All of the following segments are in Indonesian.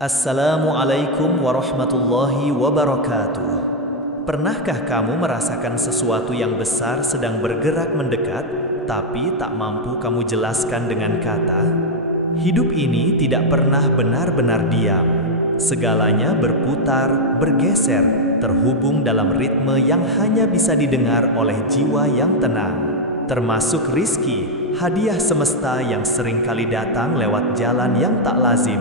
Assalamualaikum warahmatullahi wabarakatuh. Pernahkah kamu merasakan sesuatu yang besar sedang bergerak mendekat, tapi tak mampu kamu jelaskan dengan kata? Hidup ini tidak pernah benar-benar diam. Segalanya berputar, bergeser, terhubung dalam ritme yang hanya bisa didengar oleh jiwa yang tenang. Termasuk rizki, hadiah semesta yang seringkali datang lewat jalan yang tak lazim,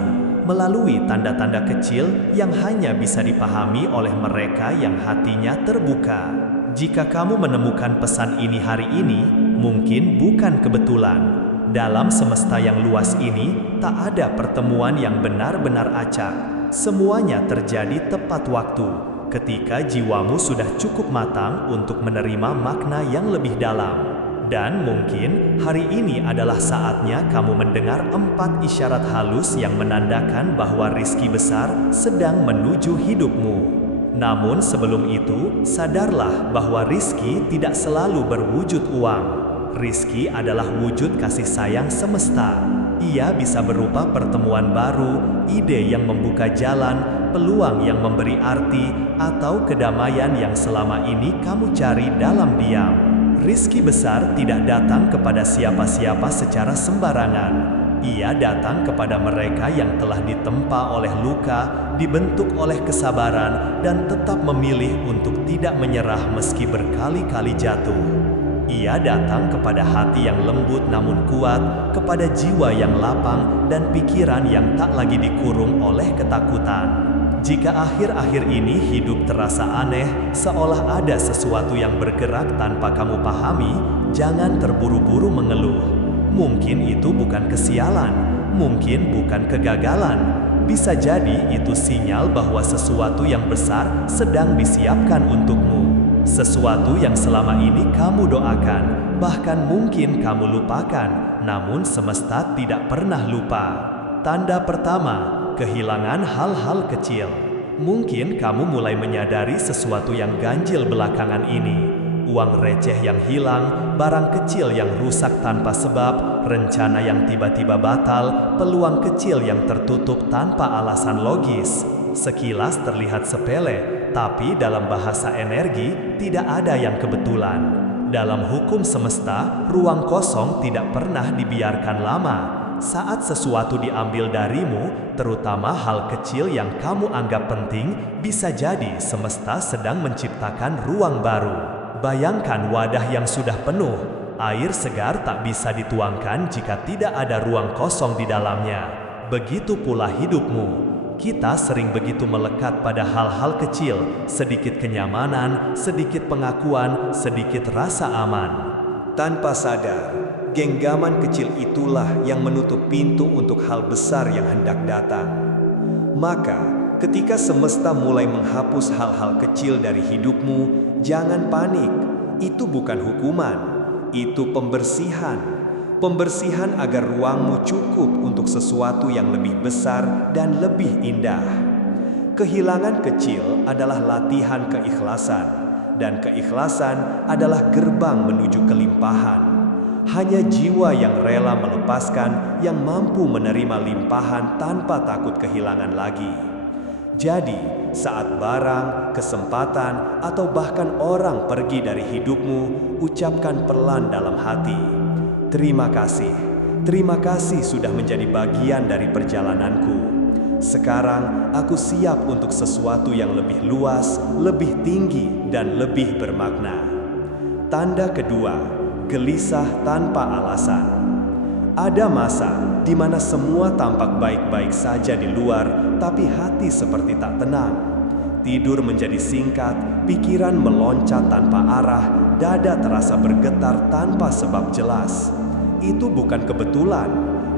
melalui tanda-tanda kecil yang hanya bisa dipahami oleh mereka yang hatinya terbuka. Jika kamu menemukan pesan ini hari ini, mungkin bukan kebetulan. Dalam semesta yang luas ini, tak ada pertemuan yang benar-benar acak. Semuanya terjadi tepat waktu, ketika jiwamu sudah cukup matang untuk menerima makna yang lebih dalam. Dan mungkin hari ini adalah saatnya kamu mendengar 4 isyarat halus yang menandakan bahwa rizki besar sedang menuju hidupmu. Namun sebelum itu, sadarlah bahwa rizki tidak selalu berwujud uang. Rizki adalah wujud kasih sayang semesta. Ia bisa berupa pertemuan baru, ide yang membuka jalan, peluang yang memberi arti, atau kedamaian yang selama ini kamu cari dalam diam. Rizki besar tidak datang kepada siapa-siapa secara sembarangan. Ia datang kepada mereka yang telah ditempa oleh luka, dibentuk oleh kesabaran, dan tetap memilih untuk tidak menyerah meski berkali-kali jatuh. Ia datang kepada hati yang lembut namun kuat, kepada jiwa yang lapang, dan pikiran yang tak lagi dikurung oleh ketakutan. Jika akhir-akhir ini hidup terasa aneh, seolah ada sesuatu yang bergerak tanpa kamu pahami, jangan terburu-buru mengeluh. Mungkin itu bukan kesialan, mungkin bukan kegagalan. Bisa jadi itu sinyal bahwa sesuatu yang besar sedang disiapkan untukmu. Sesuatu yang selama ini kamu doakan, bahkan mungkin kamu lupakan, namun semesta tidak pernah lupa. Tanda pertama, kehilangan hal-hal kecil. Mungkin kamu mulai menyadari sesuatu yang ganjil belakangan ini. Uang receh yang hilang, barang kecil yang rusak tanpa sebab, rencana yang tiba-tiba batal, peluang kecil yang tertutup tanpa alasan logis. Sekilas terlihat sepele, tapi dalam bahasa energi tidak ada yang kebetulan. Dalam hukum semesta, ruang kosong tidak pernah dibiarkan lama. Saat sesuatu diambil darimu, terutama hal kecil yang kamu anggap penting, bisa jadi semesta sedang menciptakan ruang baru. Bayangkan wadah yang sudah penuh, air segar tak bisa dituangkan jika tidak ada ruang kosong di dalamnya. Begitu pula hidupmu. Kita sering begitu melekat pada hal-hal kecil, sedikit kenyamanan, sedikit pengakuan, sedikit rasa aman. Tanpa sadar, genggaman kecil itulah yang menutup pintu untuk hal besar yang hendak datang. Maka, ketika semesta mulai menghapus hal-hal kecil dari hidupmu, jangan panik. Itu bukan hukuman, itu pembersihan. Pembersihan agar ruangmu cukup untuk sesuatu yang lebih besar dan lebih indah. Kehilangan kecil adalah latihan keikhlasan, dan keikhlasan adalah gerbang menuju kelimpahan. Hanya jiwa yang rela melepaskan yang mampu menerima limpahan tanpa takut kehilangan lagi. Jadi, saat barang, kesempatan, atau bahkan orang pergi dari hidupmu, ucapkan pelan dalam hati, terima kasih sudah menjadi bagian dari perjalananku. Sekarang aku siap untuk sesuatu yang lebih luas, lebih tinggi, dan lebih bermakna. Tanda kedua, gelisah tanpa alasan. Ada masa di mana semua tampak baik-baik saja di luar, tapi hati seperti tak tenang. Tidur menjadi singkat, pikiran meloncat tanpa arah, dada terasa bergetar tanpa sebab jelas. Itu bukan kebetulan.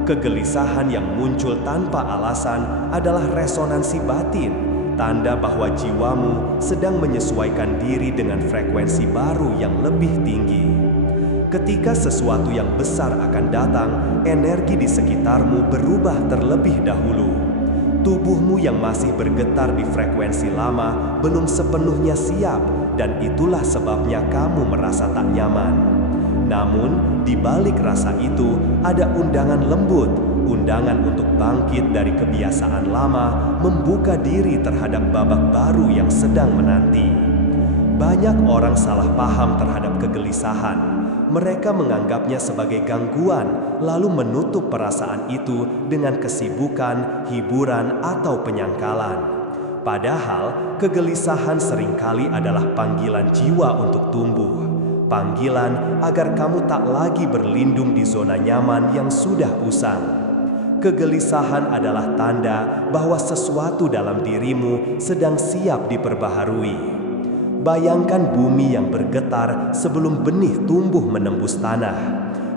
Kegelisahan yang muncul tanpa alasan adalah resonansi batin, tanda bahwa jiwamu sedang menyesuaikan diri dengan frekuensi baru yang lebih tinggi. Ketika sesuatu yang besar akan datang, energi di sekitarmu berubah terlebih dahulu. Tubuhmu yang masih bergetar di frekuensi lama belum sepenuhnya siap, dan itulah sebabnya kamu merasa tak nyaman. Namun, di balik rasa itu ada undangan lembut, undangan untuk bangkit dari kebiasaan lama, membuka diri terhadap babak baru yang sedang menanti. Banyak orang salah paham terhadap kegelisahan. Mereka menganggapnya sebagai gangguan, lalu menutup perasaan itu dengan kesibukan, hiburan, atau penyangkalan. Padahal, kegelisahan seringkali adalah panggilan jiwa untuk tumbuh. Panggilan agar kamu tak lagi berlindung di zona nyaman yang sudah usang. Kegelisahan adalah tanda bahwa sesuatu dalam dirimu sedang siap diperbaharui. Bayangkan bumi yang bergetar sebelum benih tumbuh menembus tanah.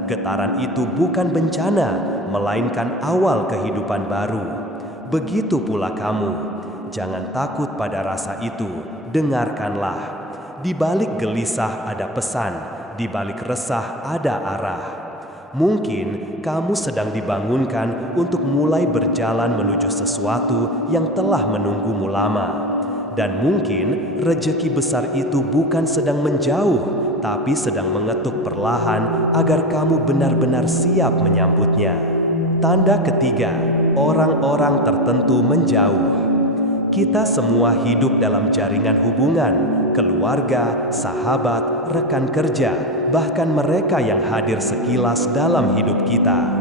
Getaran itu bukan bencana, melainkan awal kehidupan baru. Begitu pula kamu. Jangan takut pada rasa itu, dengarkanlah. Di balik gelisah ada pesan, di balik resah ada arah. Mungkin kamu sedang dibangunkan untuk mulai berjalan menuju sesuatu yang telah menunggumu lama. Dan mungkin rejeki besar itu bukan sedang menjauh, tapi sedang mengetuk perlahan agar kamu benar-benar siap menyambutnya. Tanda ketiga, orang-orang tertentu menjauh. Kita semua hidup dalam jaringan hubungan, keluarga, sahabat, rekan kerja, bahkan mereka yang hadir sekilas dalam hidup kita.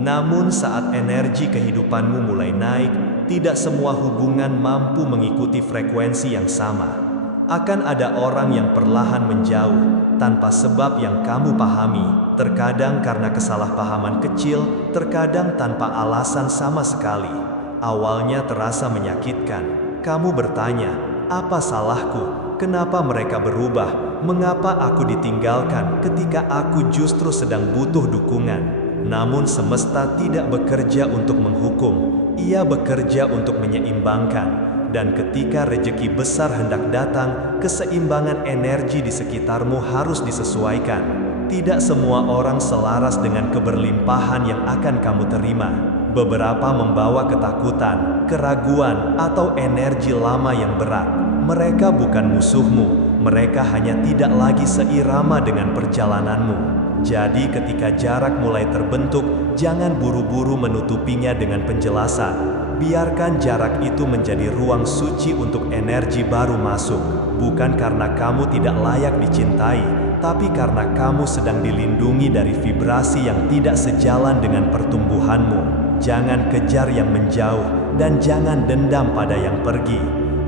Namun saat energi kehidupanmu mulai naik, tidak semua hubungan mampu mengikuti frekuensi yang sama. Akan ada orang yang perlahan menjauh, tanpa sebab yang kamu pahami, terkadang karena kesalahpahaman kecil, terkadang tanpa alasan sama sekali. Awalnya terasa menyakitkan. Kamu bertanya, apa salahku? Kenapa mereka berubah? Mengapa aku ditinggalkan ketika aku justru sedang butuh dukungan? Namun semesta tidak bekerja untuk menghukum. Ia bekerja untuk menyeimbangkan. Dan ketika rejeki besar hendak datang, keseimbangan energi di sekitarmu harus disesuaikan. Tidak semua orang selaras dengan keberlimpahan yang akan kamu terima. Beberapa membawa ketakutan, keraguan, atau energi lama yang berat. Mereka bukan musuhmu, mereka hanya tidak lagi seirama dengan perjalananmu. Jadi ketika jarak mulai terbentuk, jangan buru-buru menutupinya dengan penjelasan. Biarkan jarak itu menjadi ruang suci untuk energi baru masuk. Bukan karena kamu tidak layak dicintai, tapi karena kamu sedang dilindungi dari vibrasi yang tidak sejalan dengan pertumbuhanmu. Jangan kejar yang menjauh dan jangan dendam pada yang pergi.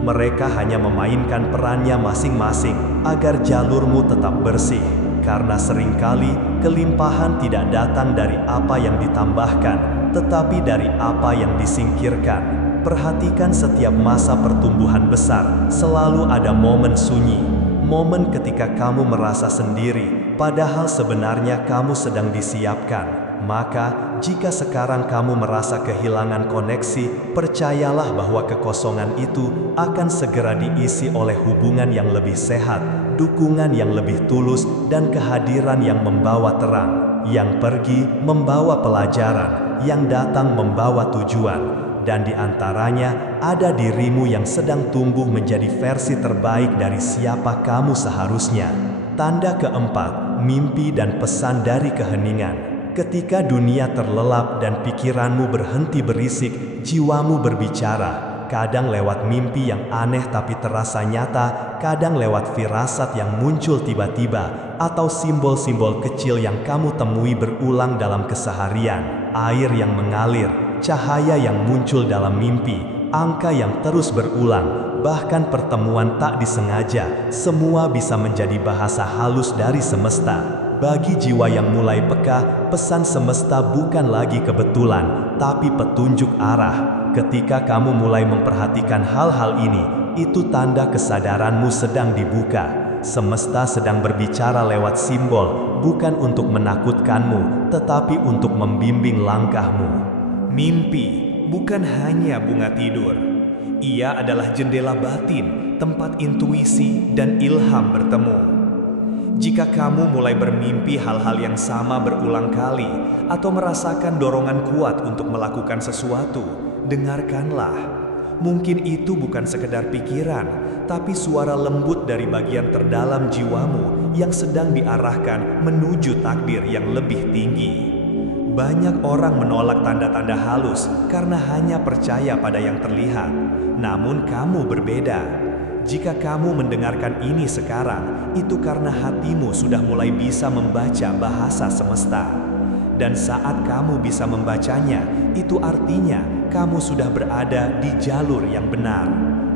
Mereka hanya memainkan perannya masing-masing agar jalurmu tetap bersih. Karena seringkali kelimpahan tidak datang dari apa yang ditambahkan, tetapi dari apa yang disingkirkan. Perhatikan setiap masa pertumbuhan besar, selalu ada momen sunyi. Momen ketika kamu merasa sendiri, padahal sebenarnya kamu sedang disiapkan. Maka, jika sekarang kamu merasa kehilangan koneksi, percayalah bahwa kekosongan itu akan segera diisi oleh hubungan yang lebih sehat, dukungan yang lebih tulus, dan kehadiran yang membawa terang. Yang pergi membawa pelajaran, yang datang membawa tujuan. Dan di antaranya ada dirimu yang sedang tumbuh menjadi versi terbaik dari siapa kamu seharusnya. Tanda keempat, mimpi dan pesan dari keheningan. Ketika dunia terlelap dan pikiranmu berhenti berisik, jiwamu berbicara. Kadang lewat mimpi yang aneh tapi terasa nyata, kadang lewat firasat yang muncul tiba-tiba, atau simbol-simbol kecil yang kamu temui berulang dalam keseharian. Air yang mengalir, cahaya yang muncul dalam mimpi, angka yang terus berulang, bahkan pertemuan tak disengaja, semua bisa menjadi bahasa halus dari semesta. Bagi jiwa yang mulai peka, pesan semesta bukan lagi kebetulan, tapi petunjuk arah. Ketika kamu mulai memperhatikan hal-hal ini, itu tanda kesadaranmu sedang dibuka. Semesta sedang berbicara lewat simbol, bukan untuk menakutkanmu, tetapi untuk membimbing langkahmu. Mimpi bukan hanya bunga tidur. Ia adalah jendela batin, tempat intuisi dan ilham bertemu. Jika kamu mulai bermimpi hal-hal yang sama berulang kali atau merasakan dorongan kuat untuk melakukan sesuatu, dengarkanlah. Mungkin itu bukan sekedar pikiran, tapi suara lembut dari bagian terdalam jiwamu yang sedang diarahkan menuju takdir yang lebih tinggi. Banyak orang menolak tanda-tanda halus karena hanya percaya pada yang terlihat. Namun kamu berbeda. Jika kamu mendengarkan ini sekarang, itu karena hatimu sudah mulai bisa membaca bahasa semesta. Dan saat kamu bisa membacanya, itu artinya kamu sudah berada di jalur yang benar.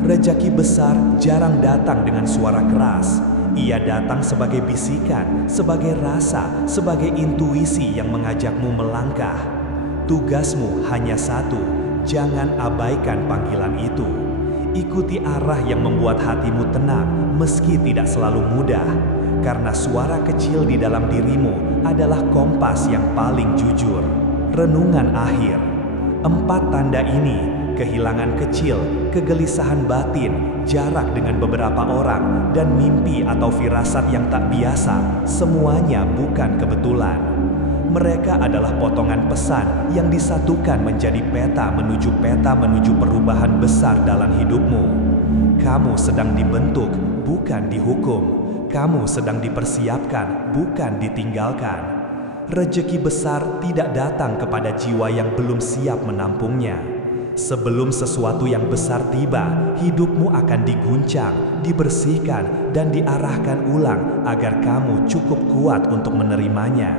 Rejeki besar jarang datang dengan suara keras. Ia datang sebagai bisikan, sebagai rasa, sebagai intuisi yang mengajakmu melangkah. Tugasmu hanya satu, jangan abaikan panggilan itu. Ikuti arah yang membuat hatimu tenang, meski tidak selalu mudah. Karena suara kecil di dalam dirimu adalah kompas yang paling jujur. Renungan akhir. 4 tanda ini: kehilangan kecil, kegelisahan batin, jarak dengan beberapa orang, dan mimpi atau firasat yang tak biasa, semuanya bukan kebetulan. Mereka adalah potongan pesan yang disatukan menjadi peta menuju perubahan besar dalam hidupmu. Kamu sedang dibentuk, bukan dihukum. Kamu sedang dipersiapkan, bukan ditinggalkan. Rejeki besar tidak datang kepada jiwa yang belum siap menampungnya. Sebelum sesuatu yang besar tiba, hidupmu akan diguncang, dibersihkan, dan diarahkan ulang agar kamu cukup kuat untuk menerimanya.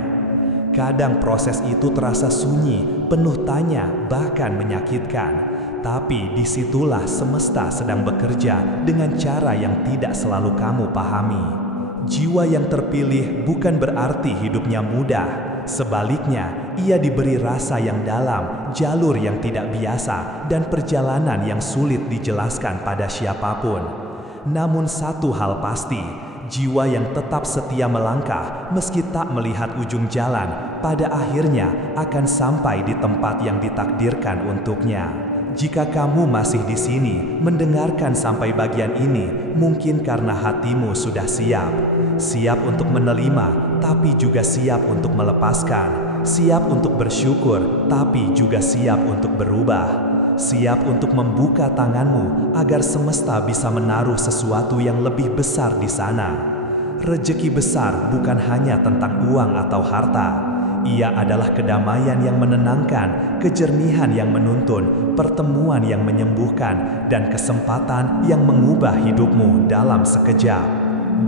Kadang proses itu terasa sunyi, penuh tanya, bahkan menyakitkan. Tapi disitulah semesta sedang bekerja dengan cara yang tidak selalu kamu pahami. Jiwa yang terpilih bukan berarti hidupnya mudah. Sebaliknya, ia diberi rasa yang dalam, jalur yang tidak biasa, dan perjalanan yang sulit dijelaskan pada siapapun. Namun satu hal pasti, jiwa yang tetap setia melangkah meski tak melihat ujung jalan, pada akhirnya akan sampai di tempat yang ditakdirkan untuknya. Jika kamu masih di sini mendengarkan sampai bagian ini, mungkin karena hatimu sudah siap. Siap untuk menerima, tapi juga siap untuk melepaskan. Siap untuk bersyukur, tapi juga siap untuk berubah. Siap untuk membuka tanganmu agar semesta bisa menaruh sesuatu yang lebih besar di sana. Rejeki besar bukan hanya tentang uang atau harta. Ia adalah kedamaian yang menenangkan, kejernihan yang menuntun, pertemuan yang menyembuhkan, dan kesempatan yang mengubah hidupmu dalam sekejap.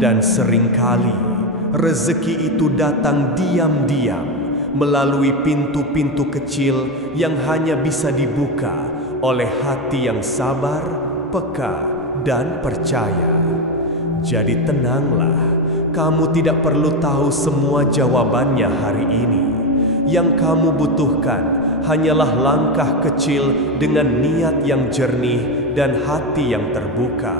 Dan seringkali, rezeki itu datang diam-diam, melalui pintu-pintu kecil yang hanya bisa dibuka oleh hati yang sabar, peka, dan percaya. Jadi tenanglah. Kamu tidak perlu tahu semua jawabannya hari ini. Yang kamu butuhkan hanyalah langkah kecil dengan niat yang jernih dan hati yang terbuka.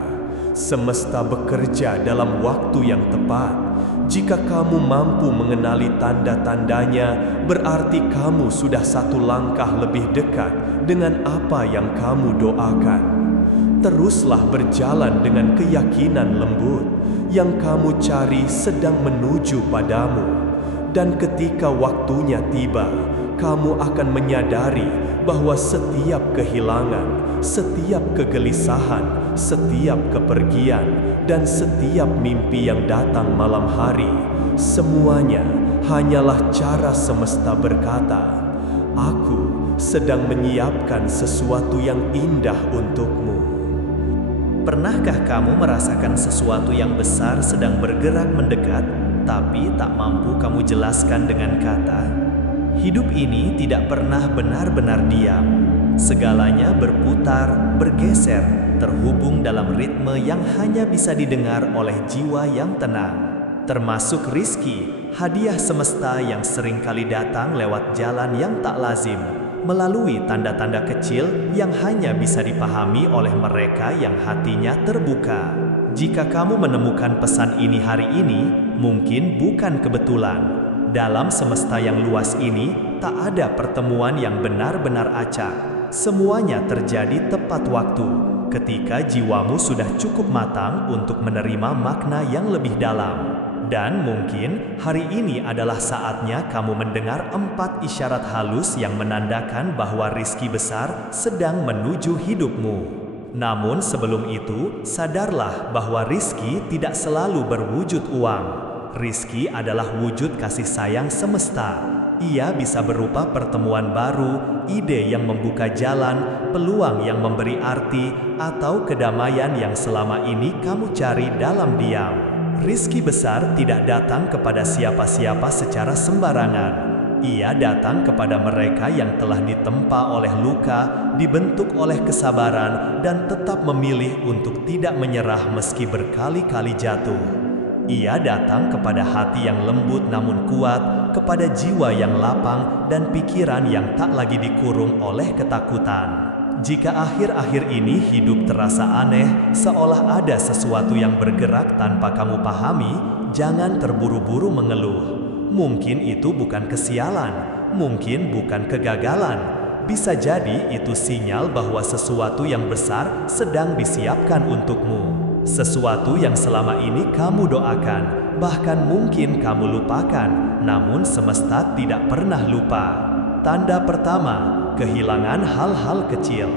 Semesta bekerja dalam waktu yang tepat. Jika kamu mampu mengenali tanda-tandanya, berarti kamu sudah satu langkah lebih dekat dengan apa yang kamu doakan. Teruslah berjalan dengan keyakinan lembut. Yang kamu cari sedang menuju padamu. Dan ketika waktunya tiba, kamu akan menyadari bahwa setiap kehilangan, setiap kegelisahan, setiap kepergian, dan setiap mimpi yang datang malam hari, semuanya hanyalah cara semesta berkata, "Aku sedang menyiapkan sesuatu yang indah untukmu." Pernahkah kamu merasakan sesuatu yang besar sedang bergerak mendekat, tapi tak mampu kamu jelaskan dengan kata? Hidup ini tidak pernah benar-benar diam. Segalanya berputar, bergeser, terhubung dalam ritme yang hanya bisa didengar oleh jiwa yang tenang. Termasuk rizki, hadiah semesta yang seringkali datang lewat jalan yang tak lazim, melalui tanda-tanda kecil yang hanya bisa dipahami oleh mereka yang hatinya terbuka. Jika kamu menemukan pesan ini hari ini, mungkin bukan kebetulan. Dalam semesta yang luas ini, tak ada pertemuan yang benar-benar acak. Semuanya terjadi tepat waktu, ketika jiwamu sudah cukup matang untuk menerima makna yang lebih dalam. Dan mungkin hari ini adalah saatnya kamu mendengar 4 isyarat halus yang menandakan bahwa rizki besar sedang menuju hidupmu. Namun sebelum itu, sadarlah bahwa rizki tidak selalu berwujud uang. Rizki adalah wujud kasih sayang semesta. Ia bisa berupa pertemuan baru, ide yang membuka jalan, peluang yang memberi arti, atau kedamaian yang selama ini kamu cari dalam diam. Rizki besar tidak datang kepada siapa-siapa secara sembarangan. Ia datang kepada mereka yang telah ditempa oleh luka, dibentuk oleh kesabaran, dan tetap memilih untuk tidak menyerah meski berkali-kali jatuh. Ia datang kepada hati yang lembut namun kuat, kepada jiwa yang lapang dan pikiran yang tak lagi dikurung oleh ketakutan. Jika akhir-akhir ini hidup terasa aneh, seolah ada sesuatu yang bergerak tanpa kamu pahami, jangan terburu-buru mengeluh. Mungkin itu bukan kesialan, mungkin bukan kegagalan. Bisa jadi itu sinyal bahwa sesuatu yang besar sedang disiapkan untukmu. Sesuatu yang selama ini kamu doakan, bahkan mungkin kamu lupakan, namun semesta tidak pernah lupa. Tanda pertama, kehilangan hal-hal kecil.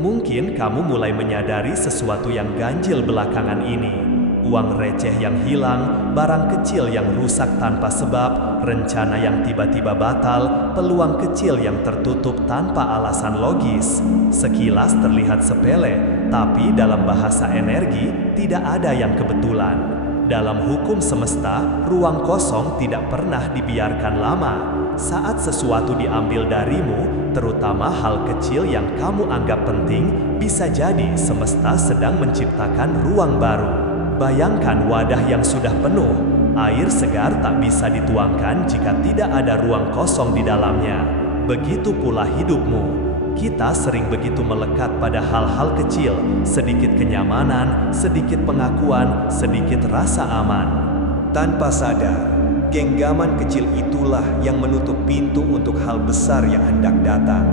Mungkin kamu mulai menyadari sesuatu yang ganjil belakangan ini. Uang receh yang hilang, barang kecil yang rusak tanpa sebab, rencana yang tiba-tiba batal, peluang kecil yang tertutup tanpa alasan logis. Sekilas terlihat sepele, tapi dalam bahasa energi, tidak ada yang kebetulan. Dalam hukum semesta, ruang kosong tidak pernah dibiarkan lama. Saat sesuatu diambil darimu, terutama hal kecil yang kamu anggap penting, bisa jadi semesta sedang menciptakan ruang baru. Bayangkan wadah yang sudah penuh, air segar tak bisa dituangkan jika tidak ada ruang kosong di dalamnya. Begitu pula hidupmu. Kita sering begitu melekat pada hal-hal kecil, sedikit kenyamanan, sedikit pengakuan, sedikit rasa aman. Tanpa sadar, genggaman kecil itulah yang menutup pintu untuk hal besar yang hendak datang.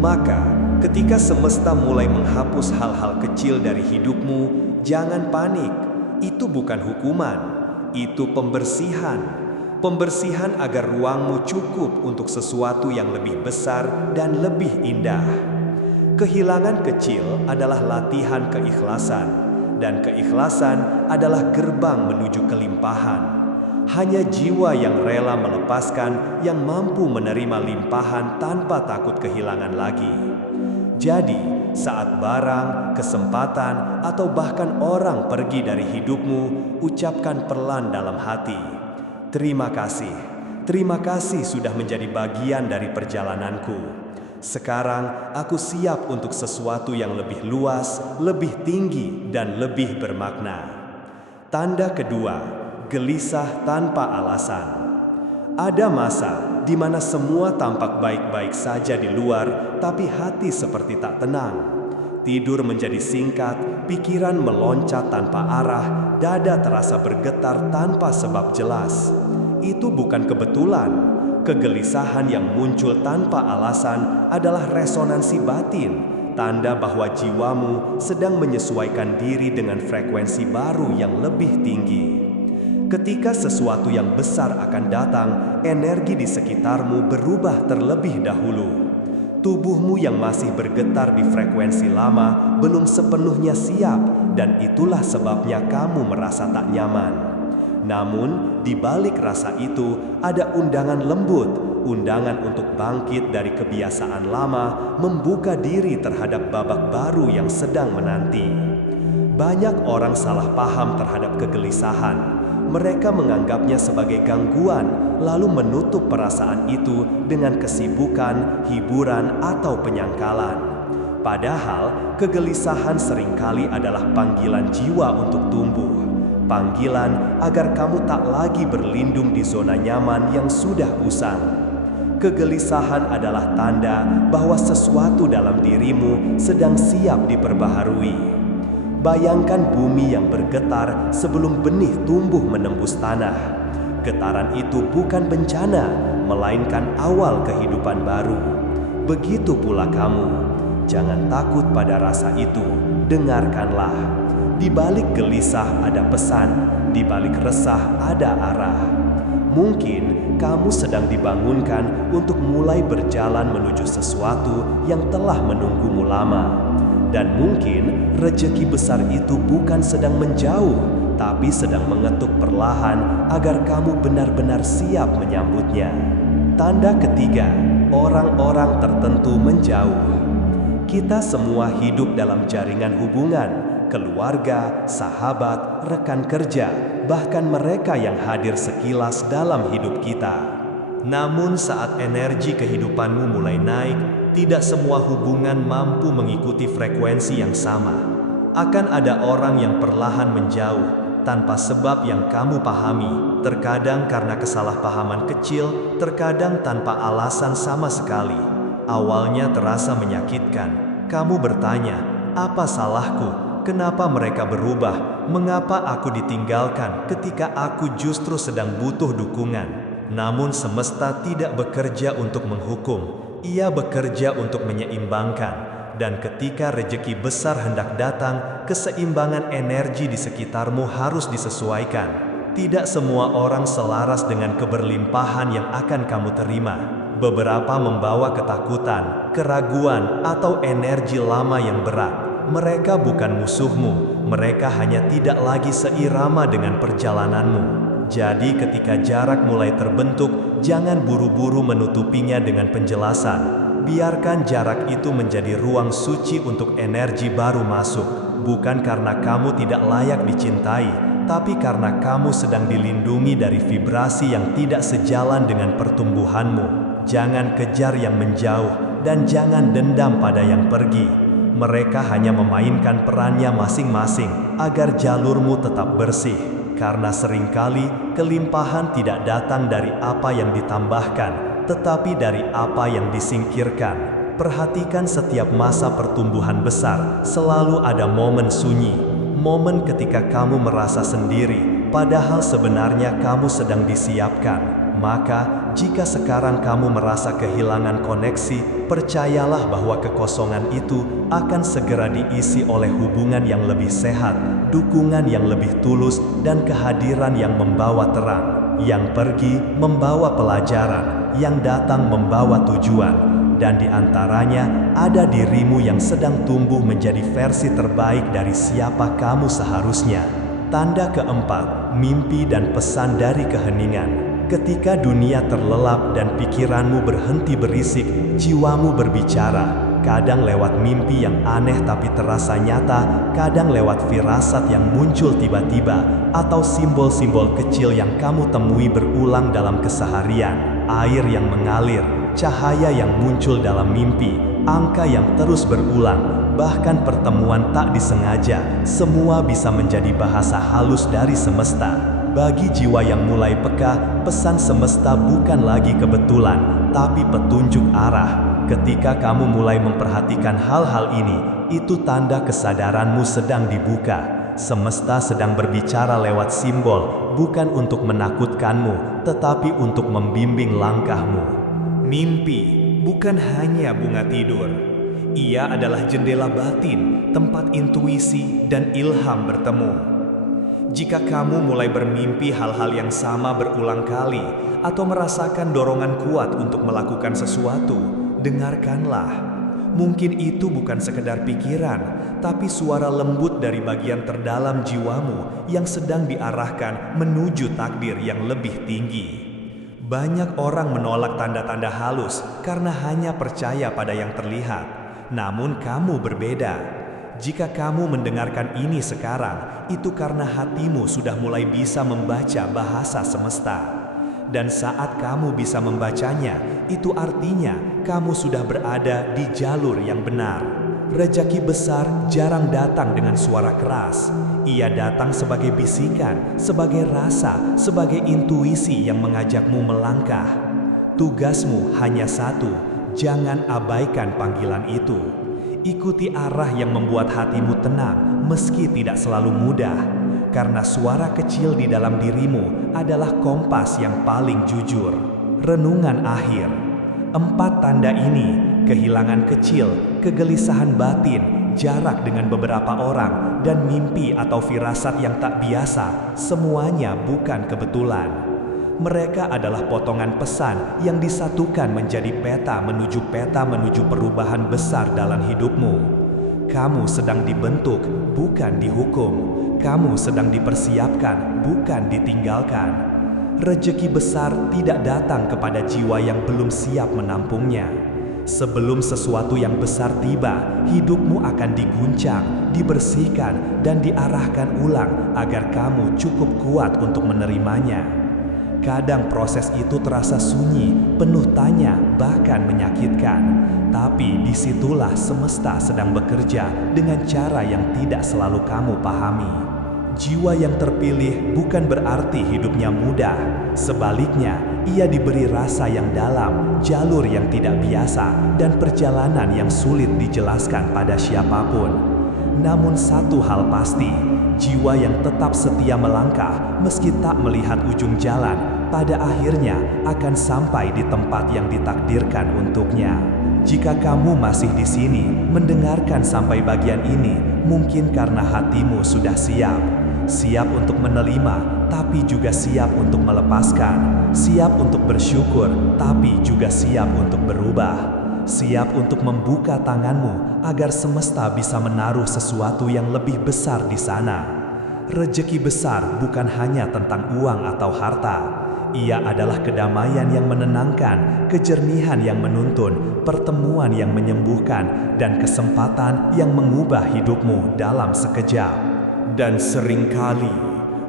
Maka, ketika semesta mulai menghapus hal-hal kecil dari hidupmu, jangan panik. Itu bukan hukuman, itu pembersihan. Pembersihan agar ruangmu cukup untuk sesuatu yang lebih besar dan lebih indah. Kehilangan kecil adalah latihan keikhlasan, dan keikhlasan adalah gerbang menuju kelimpahan. Hanya jiwa yang rela melepaskan yang mampu menerima limpahan tanpa takut kehilangan lagi. Jadi, saat barang, kesempatan, atau bahkan orang pergi dari hidupmu, ucapkan pelan dalam hati, terima kasih sudah menjadi bagian dari perjalananku. Sekarang aku siap untuk sesuatu yang lebih luas, lebih tinggi, dan lebih bermakna. Tanda kedua, gelisah tanpa alasan. Ada masa di mana semua tampak baik-baik saja di luar, tapi hati seperti tak tenang. Tidur menjadi singkat, pikiran meloncat tanpa arah, dada terasa bergetar tanpa sebab jelas. Itu bukan kebetulan. Kegelisahan yang muncul tanpa alasan adalah resonansi batin, tanda bahwa jiwamu sedang menyesuaikan diri dengan frekuensi baru yang lebih tinggi. Ketika sesuatu yang besar akan datang, energi di sekitarmu berubah terlebih dahulu. Tubuhmu yang masih bergetar di frekuensi lama belum sepenuhnya siap, dan itulah sebabnya kamu merasa tak nyaman. Namun, di balik rasa itu ada undangan lembut, undangan untuk bangkit dari kebiasaan lama, membuka diri terhadap babak baru yang sedang menanti. Banyak orang salah paham terhadap kegelisahan. Mereka menganggapnya sebagai gangguan, lalu menutup perasaan itu dengan kesibukan, hiburan, atau penyangkalan. Padahal, kegelisahan seringkali adalah panggilan jiwa untuk tumbuh. Panggilan agar kamu tak lagi berlindung di zona nyaman yang sudah usang. Kegelisahan adalah tanda bahwa sesuatu dalam dirimu sedang siap diperbaharui. Bayangkan bumi yang bergetar sebelum benih tumbuh menembus tanah. Getaran itu bukan bencana, melainkan awal kehidupan baru. Begitu pula kamu. Jangan takut pada rasa itu, dengarkanlah. Di balik gelisah ada pesan, di balik resah ada arah. Mungkin kamu sedang dibangunkan untuk mulai berjalan menuju sesuatu yang telah menunggumu lama. Dan mungkin rejeki besar itu bukan sedang menjauh, tapi sedang mengetuk perlahan agar kamu benar-benar siap menyambutnya. Tanda ketiga, orang-orang tertentu menjauh. Kita semua hidup dalam jaringan hubungan, keluarga, sahabat, rekan kerja, bahkan mereka yang hadir sekilas dalam hidup kita. Namun saat energi kehidupanmu mulai naik, tidak semua hubungan mampu mengikuti frekuensi yang sama. Akan ada orang yang perlahan menjauh, tanpa sebab yang kamu pahami, terkadang karena kesalahpahaman kecil, terkadang tanpa alasan sama sekali. Awalnya terasa menyakitkan. Kamu bertanya, apa salahku? Kenapa mereka berubah? Mengapa aku ditinggalkan ketika aku justru sedang butuh dukungan? Namun semesta tidak bekerja untuk menghukum, ia bekerja untuk menyeimbangkan. Dan ketika rejeki besar hendak datang, keseimbangan energi di sekitarmu harus disesuaikan. Tidak semua orang selaras dengan keberlimpahan yang akan kamu terima. Beberapa membawa ketakutan, keraguan, atau energi lama yang berat. Mereka bukan musuhmu, mereka hanya tidak lagi seirama dengan perjalananmu. Jadi ketika jarak mulai terbentuk, jangan buru-buru menutupinya dengan penjelasan. Biarkan jarak itu menjadi ruang suci untuk energi baru masuk. Bukan karena kamu tidak layak dicintai, tapi karena kamu sedang dilindungi dari vibrasi yang tidak sejalan dengan pertumbuhanmu. Jangan kejar yang menjauh, dan jangan dendam pada yang pergi. Mereka hanya memainkan perannya masing-masing agar jalurmu tetap bersih. Karena seringkali kelimpahan tidak datang dari apa yang ditambahkan, tetapi dari apa yang disingkirkan. Perhatikan setiap masa pertumbuhan besar, selalu ada momen sunyi. Momen ketika kamu merasa sendiri, padahal sebenarnya kamu sedang disiapkan. Maka, jika sekarang kamu merasa kehilangan koneksi, percayalah bahwa kekosongan itu akan segera diisi oleh hubungan yang lebih sehat, dukungan yang lebih tulus, dan kehadiran yang membawa terang. Yang pergi membawa pelajaran, yang datang membawa tujuan, dan di antaranya ada dirimu yang sedang tumbuh menjadi versi terbaik dari siapa kamu seharusnya. Tanda keempat, mimpi dan pesan dari keheningan. Ketika dunia terlelap dan pikiranmu berhenti berisik, jiwamu berbicara. Kadang lewat mimpi yang aneh tapi terasa nyata, kadang lewat firasat yang muncul tiba-tiba, atau simbol-simbol kecil yang kamu temui berulang dalam keseharian. Air yang mengalir, cahaya yang muncul dalam mimpi, angka yang terus berulang, bahkan pertemuan tak disengaja, semua bisa menjadi bahasa halus dari semesta. Bagi jiwa yang mulai peka, pesan semesta bukan lagi kebetulan, tapi petunjuk arah. Ketika kamu mulai memperhatikan hal-hal ini, itu tanda kesadaranmu sedang dibuka. Semesta sedang berbicara lewat simbol, bukan untuk menakutkanmu, tetapi untuk membimbing langkahmu. Mimpi bukan hanya bunga tidur. Ia adalah jendela batin, tempat intuisi dan ilham bertemu. Jika kamu mulai bermimpi hal-hal yang sama berulang kali, atau merasakan dorongan kuat untuk melakukan sesuatu, dengarkanlah. Mungkin itu bukan sekedar pikiran, tapi suara lembut dari bagian terdalam jiwamu yang sedang diarahkan menuju takdir yang lebih tinggi. Banyak orang menolak tanda-tanda halus karena hanya percaya pada yang terlihat. Namun kamu berbeda. Jika kamu mendengarkan ini sekarang, itu karena hatimu sudah mulai bisa membaca bahasa semesta. Dan saat kamu bisa membacanya, itu artinya kamu sudah berada di jalur yang benar. Rejeki besar jarang datang dengan suara keras. Ia datang sebagai bisikan, sebagai rasa, sebagai intuisi yang mengajakmu melangkah. Tugasmu hanya satu, jangan abaikan panggilan itu. Ikuti arah yang membuat hatimu tenang, meski tidak selalu mudah. Karena suara kecil di dalam dirimu adalah kompas yang paling jujur. Renungan akhir. 4 tanda ini, kehilangan kecil, kegelisahan batin, jarak dengan beberapa orang, dan mimpi atau firasat yang tak biasa, semuanya bukan kebetulan. Mereka adalah potongan pesan yang disatukan menjadi peta menuju perubahan besar dalam hidupmu. Kamu sedang dibentuk, bukan dihukum. Kamu sedang dipersiapkan, bukan ditinggalkan. Rejeki besar tidak datang kepada jiwa yang belum siap menampungnya. Sebelum sesuatu yang besar tiba, hidupmu akan diguncang, dibersihkan, dan diarahkan ulang agar kamu cukup kuat untuk menerimanya. Kadang proses itu terasa sunyi, penuh tanya, bahkan menyakitkan. Tapi disitulah semesta sedang bekerja dengan cara yang tidak selalu kamu pahami. Jiwa yang terpilih bukan berarti hidupnya mudah. Sebaliknya, ia diberi rasa yang dalam, jalur yang tidak biasa, dan perjalanan yang sulit dijelaskan pada siapapun. Namun satu hal pasti, jiwa yang tetap setia melangkah meski tak melihat ujung jalan, pada akhirnya akan sampai di tempat yang ditakdirkan untuknya. Jika kamu masih di sini, mendengarkan sampai bagian ini, mungkin karena hatimu sudah siap. Siap untuk menerima, tapi juga siap untuk melepaskan. Siap untuk bersyukur, tapi juga siap untuk berubah. Siap untuk membuka tanganmu agar semesta bisa menaruh sesuatu yang lebih besar di sana. Rejeki besar bukan hanya tentang uang atau harta. Ia adalah kedamaian yang menenangkan, kejernihan yang menuntun, pertemuan yang menyembuhkan, dan kesempatan yang mengubah hidupmu dalam sekejap. Dan seringkali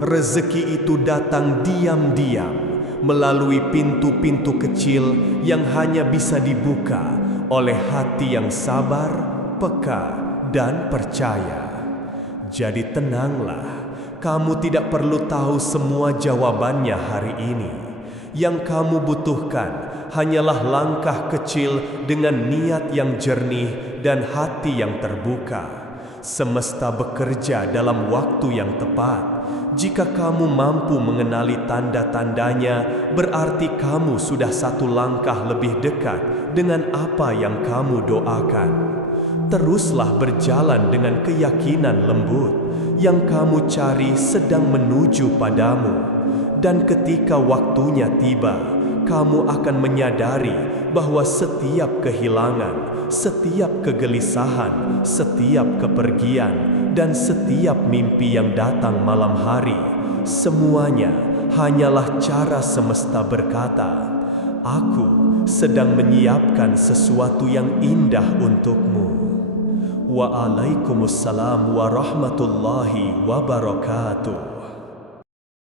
rezeki itu datang diam-diam melalui pintu-pintu kecil yang hanya bisa dibuka oleh hati yang sabar, peka, dan percaya. Jadi tenanglah, kamu tidak perlu tahu semua jawabannya hari ini. Yang kamu butuhkan hanyalah langkah kecil dengan niat yang jernih dan hati yang terbuka. Semesta bekerja dalam waktu yang tepat. Jika kamu mampu mengenali tanda-tandanya, berarti kamu sudah satu langkah lebih dekat dengan apa yang kamu doakan. Teruslah berjalan dengan keyakinan lembut. Yang kamu cari sedang menuju padamu. Dan ketika waktunya tiba, kamu akan menyadari bahwa setiap kehilangan, setiap kegelisahan, setiap kepergian, dan setiap mimpi yang datang malam hari, semuanya hanyalah cara semesta berkata, "Aku sedang menyiapkan sesuatu yang indah untukmu." Waalaikumsalam warahmatullahi wabarakatuh.